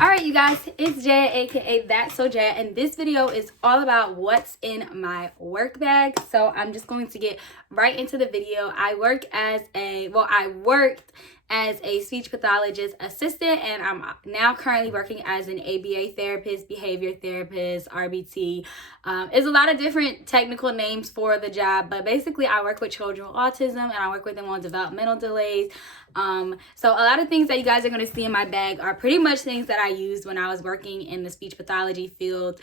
Alright you guys, it's Jay, aka That's So Jay, and this video is all about what's in my work bag. So I'm just going to get right into the video. I worked as a speech pathologist assistant, and I'm now currently working as an ABA therapist, behavior therapist, RBT. There's a lot of different technical names for the job, but basically I work with children with autism and I work with them on developmental delays. So a lot of things that you guys are going to see in my bag are pretty much things that I used when I was working in the speech pathology field.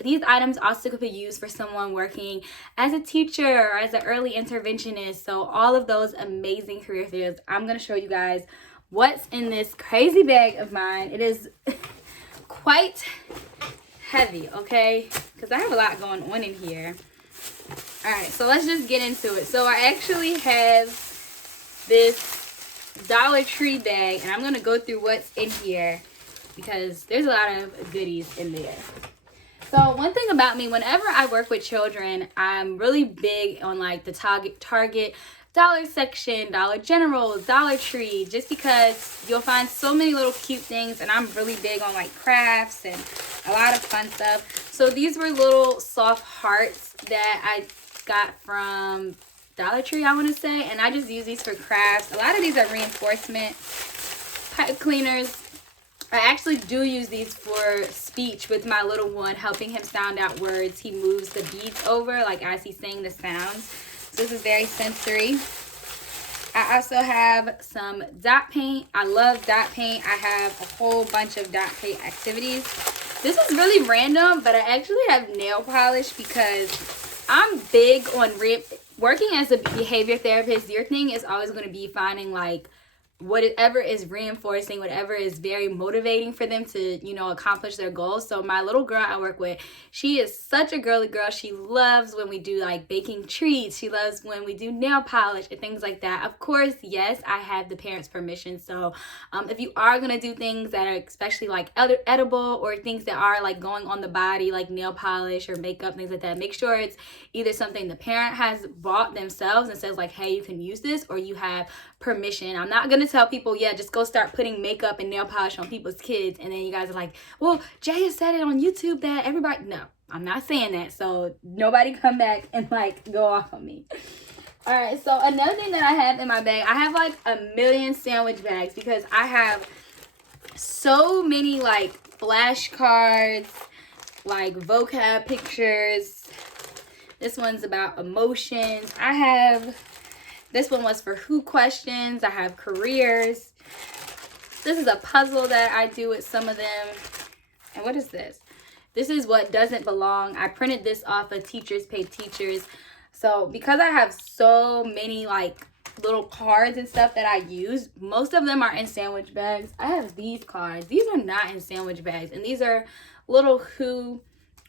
These items also could be used for someone working as a teacher or as an early interventionist. So all of those amazing career fields, I'm going to show you guys what's in this crazy bag of mine. It is quite heavy, okay? Because I have a lot going on in here. All right, so let's just get into it. So I actually have this Dollar Tree bag, and I'm going to go through what's in here because there's a lot of goodies in there. So one thing about me, whenever I work with children, I'm really big on like the Target dollar section, Dollar General, Dollar Tree, just because you'll find so many little cute things, and I'm really big on like crafts and a lot of fun stuff. So these were little soft hearts that I got from Dollar Tree, I want to say, and I just use these for crafts. A lot of these are reinforcement pipe cleaners. I actually do use these for speech with my little one, helping him sound out words. He moves the beads over like as he's saying the sounds. So this is very sensory. I also have some dot paint. I love dot paint. I have a whole bunch of dot paint activities. This is really random, but I actually have nail polish because I'm big on working as a behavior therapist. Your thing is always going to be finding like whatever is reinforcing, whatever is very motivating for them to, you know, accomplish their goals. So my little girl I work with, she is such a girly girl. She loves when we do like baking treats. She loves when we do nail polish and things like that. Of course, yes, I have the parents' permission. So if you are going to do things that are especially like edible or things that are like going on the body, like nail polish or makeup, things like that, make sure it's either something the parent has bought themselves and says like, hey, you can use this, or you have permission. I'm not gonna tell people, yeah, just go start putting makeup and nail polish on people's kids, and then you guys are like, well, Jay has said it on YouTube that everybody. No, I'm not saying that, so nobody come back and like go off on me. All right, so another thing that I have in my bag, I have like a million sandwich bags because I have so many like flashcards, like vocab pictures. This one's about emotions. This one was for who questions. I have careers. This is a puzzle that I do with some of them. And what is this? This is what doesn't belong. I printed this off of Teachers Pay Teachers. So because I have so many like little cards and stuff that I use, most of them are in sandwich bags. I have these cards. These are not in sandwich bags. And these are little who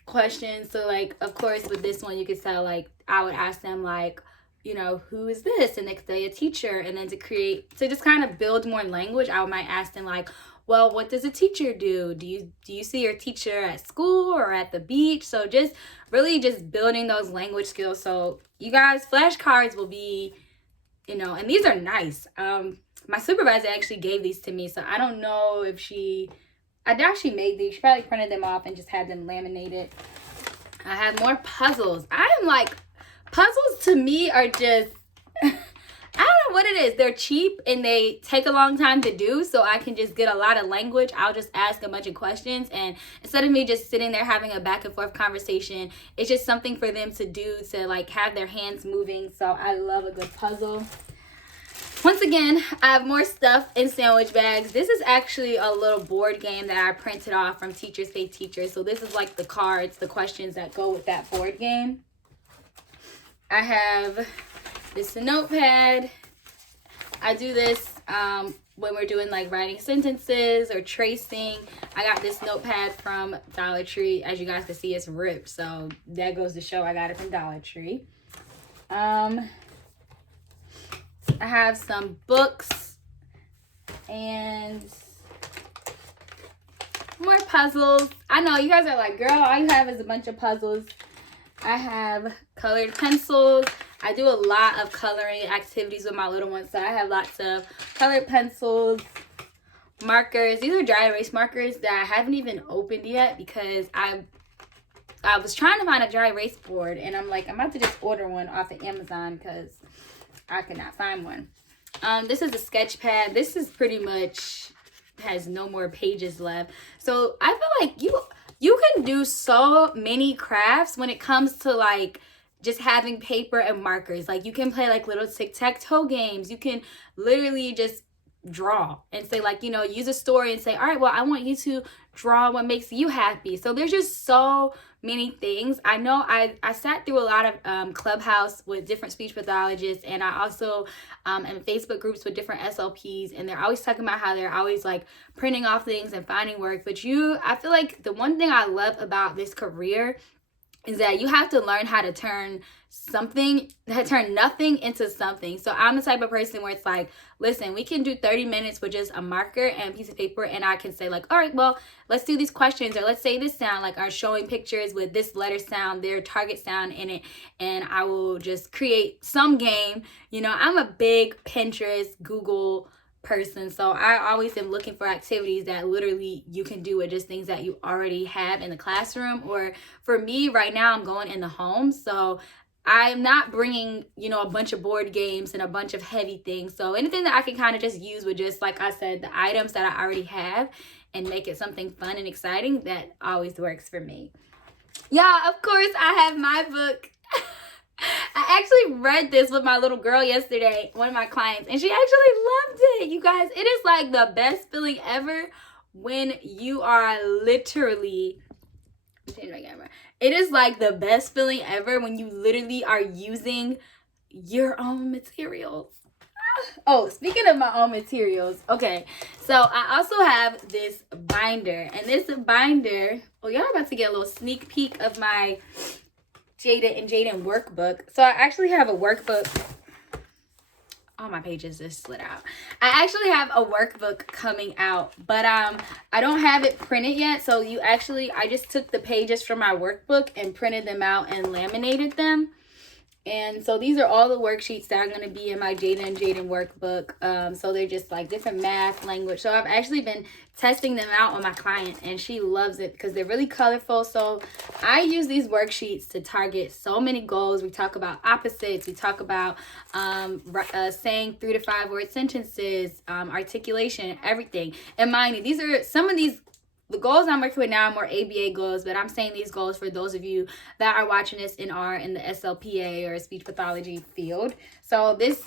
questions. So like, of course, with this one, you could tell like, I would ask them like, you know, who is this? And next day a teacher. And then to just kind of build more language, I might ask them like, well, what does a teacher do? Do you see your teacher at school or at the beach? So just really just building those language skills. So you guys, flashcards will be, you know, and these are nice. My supervisor actually gave these to me. So I don't know if I doubt she made these. She probably printed them off and just had them laminated. I have more puzzles. Puzzles to me are just, I don't know what it is. They're cheap and they take a long time to do, so I can just get a lot of language. I'll just ask a bunch of questions, and instead of me just sitting there having a back and forth conversation, it's just something for them to do, to like have their hands moving. So I love a good puzzle. Once again, I have more stuff in sandwich bags. This is actually a little board game that I printed off from Teachers Pay Teachers. So this is like the cards, the questions that go with that board game. I have this notepad. I do this when we're doing like writing sentences or tracing. I got this notepad from Dollar Tree. As you guys can see, it's ripped. So that goes to show I got it from Dollar Tree. I have some books and more puzzles. I know you guys are like, girl, all you have is a bunch of puzzles. I have colored pencils. I do a lot of coloring activities with my little ones, so I have lots of colored pencils, markers. These are dry erase markers that I haven't even opened yet because I was trying to find a dry erase board, and I'm like, I'm about to just order one off of Amazon because I could not find one. This is a sketch pad. This is pretty much has no more pages left. So I feel like you can do so many crafts when it comes to like just having paper and markers. Like you can play like little tic-tac-toe games. You can literally just draw and say like, you know, use a story and say, all right, well, I want you to draw what makes you happy. So there's just so many things. I know I sat through a lot of Clubhouse with different speech pathologists, and I also in Facebook groups with different SLPs, and they're always talking about how they're always like printing off things and finding work. But I feel like the one thing I love about this career is that you have to learn how to turn nothing into something. So I'm the type of person where it's like, listen, we can do 30 minutes with just a marker and a piece of paper, and I can say like, all right, well, let's do these questions, or let's say this sound, like are showing pictures with this letter sound, their target sound in it, and I will just create some game. You know, I'm a big Pinterest, Google person, so I always am looking for activities that literally you can do with just things that you already have in the classroom. Or for me right now, I'm going in the home, so I'm not bringing, you know, a bunch of board games and a bunch of heavy things. So anything that I can kind of just use with just, like I said, the items that I already have and make it something fun and exciting, that always works for me. Yeah, of course I have my book. I actually read this with my little girl yesterday, one of my clients, and she actually loved it. You guys, it is like the best feeling ever when you are literally, it is like the best feeling ever when you literally are using your own materials. Oh, speaking of my own materials, okay, so I also have this binder, and this binder, oh, y'all about to get a little sneak peek of my Jada and Jayden workbook. So I actually have a workbook. All my pages just slid out. I actually have a workbook coming out, but I don't have it printed yet. So I just took the pages from my workbook and printed them out and laminated them. And so these are all the worksheets that are going to be in my Jada and Jayden workbook. So they're just like different math, language. So I've actually been testing them out on my client, and she loves it because they're really colorful. So I use these worksheets to target so many goals. We talk about opposites. We talk about saying 3 to 5 word sentences, articulation, everything. And mind you, these are some of these. The goals I'm working with now are more ABA goals, but I'm saying these goals for those of you that are watching this and are in the SLPA or speech pathology field. So this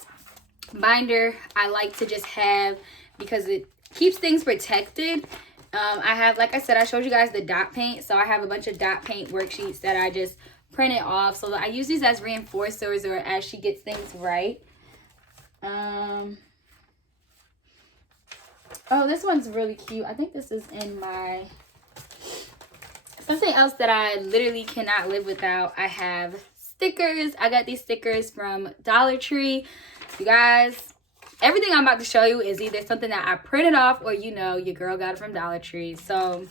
binder I like to just have because it keeps things protected. I have, like I said, I showed you guys the dot paint. So I have a bunch of dot paint worksheets that I just printed off. So I use these as reinforcers or as she gets things right. Oh, this one's really cute. I think this is in my... Something else that I literally cannot live without. I have stickers. I got these stickers from Dollar Tree. You guys, everything I'm about to show you is either something that I printed off or, you know, your girl got it from Dollar Tree. So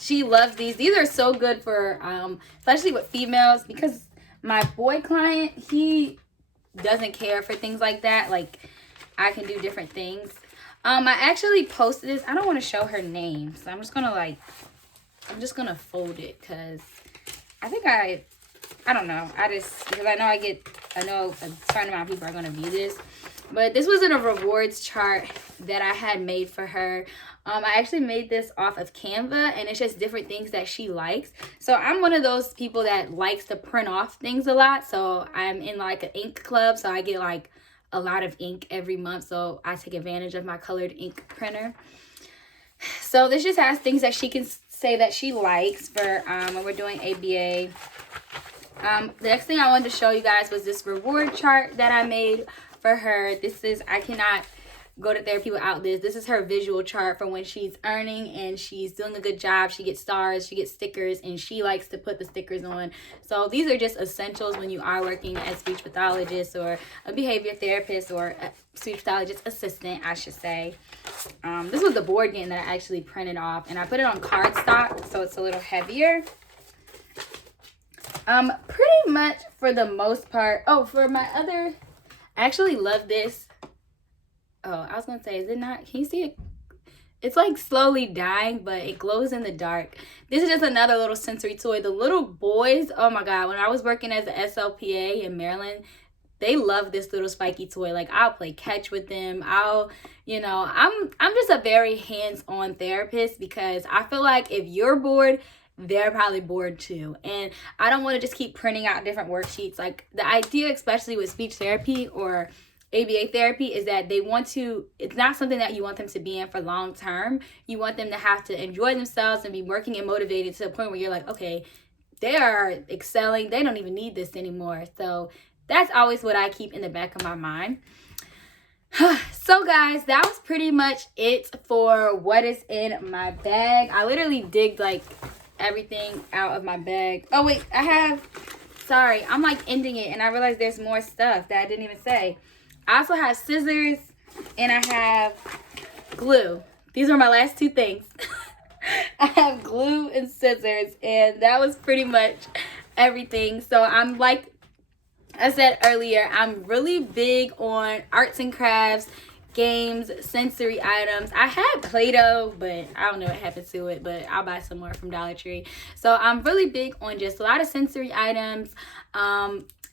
she loves these. These are so good for, especially with females, because my boy client, he doesn't care for things like that. Like, I can do different things. I actually posted this. I don't want to show her name, so I'm just gonna fold it because I think I don't know. Because I know a certain amount of people are gonna view this. But this wasn't a rewards chart that I had made for her. I actually made this off of Canva, and it's just different things that she likes. So I'm one of those people that likes to print off things a lot. So I'm in like an ink club, so I get like a lot of ink every month, so I take advantage of my colored ink printer. So this just has things that she can say that she likes for when we're doing ABA. The next thing I wanted to show you guys was this reward chart that I made for her. I cannot go to therapy without this. This is her visual chart for when she's earning and she's doing a good job. She gets stars, she gets stickers, and she likes to put the stickers on. So these are just essentials when you are working as speech pathologist or a behavior therapist or a speech pathologist assistant, I should say. This was the board game that I actually printed off, and I put it on cardstock, so it's a little heavier. Pretty much for the most part. Oh, for my other, I actually love this. Oh, I was gonna say, is it not? Can you see it? it's like slowly dying, but it glows in the dark. This is just another little sensory toy. The little boys, oh my God, when I was working as an SLPA in Maryland, they love this little spiky toy. Like, I'll play catch with them. I'm just a very hands-on therapist, because I feel like if you're bored, they're probably bored too. And I don't want to just keep printing out different worksheets. Like, the idea, especially with speech therapy or ABA therapy, is that it's not something that you want them to be in for long term. You want them to have to enjoy themselves and be working and motivated to the point where you're like, okay, they are excelling. They don't even need this anymore. So that's always what I keep in the back of my mind. So guys, that was pretty much it for what is in my bag. I literally digged like everything out of my bag. Oh wait, sorry, I'm like ending it and I realized there's more stuff that I didn't even say. I also have scissors and I have glue. These are my last two things. I have glue and scissors, and that was pretty much everything. So I'm like I said earlier, I'm really big on arts and crafts, games, sensory items. I had Play-Doh, but I don't know what happened to it, but I'll buy some more from Dollar Tree. So I'm really big on just a lot of sensory items,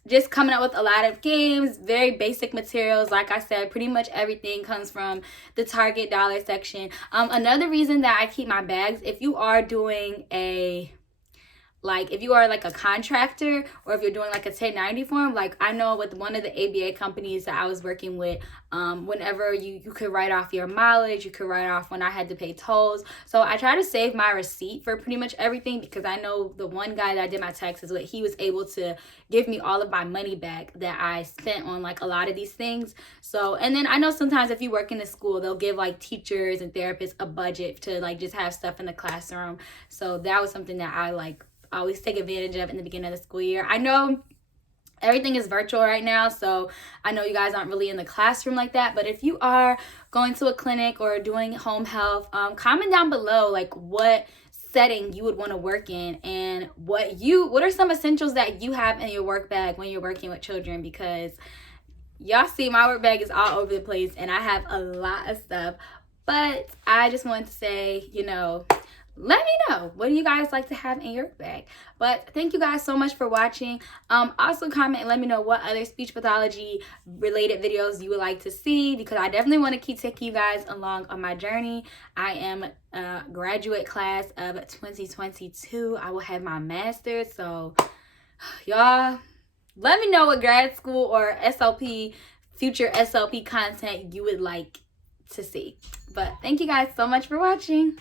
just coming up with a lot of games, very basic materials. Like I said, pretty much everything comes from the Target dollar section. Another reason that I keep my bags, if you are like a contractor, or if you're doing like a 1090 form, like I know with one of the ABA companies that I was working with, whenever you could write off your mileage, you could write off when I had to pay tolls. So I try to save my receipt for pretty much everything, because I know the one guy that I did my taxes with, he was able to give me all of my money back that I spent on like a lot of these things. So, and then I know sometimes if you work in a school, they'll give like teachers and therapists a budget to like just have stuff in the classroom. So that was something that I always take advantage of in the beginning of the school year. I know everything is virtual right now, so I know you guys aren't really in the classroom like that, but if you are going to a clinic or doing home health, comment down below like what setting you would want to work in, and what are some essentials that you have in your work bag when you're working with children, because y'all see my work bag is all over the place and I have a lot of stuff. But I just wanted to say, let me know, what do you guys like to have in your bag? But thank you guys so much for watching. Also comment and let me know what other speech pathology related videos you would like to see, because I definitely want to keep taking you guys along on my journey. I am a graduate class of 2022. I will have my master's. So y'all, let me know what grad school or future SLP content you would like to see. But thank you guys so much for watching.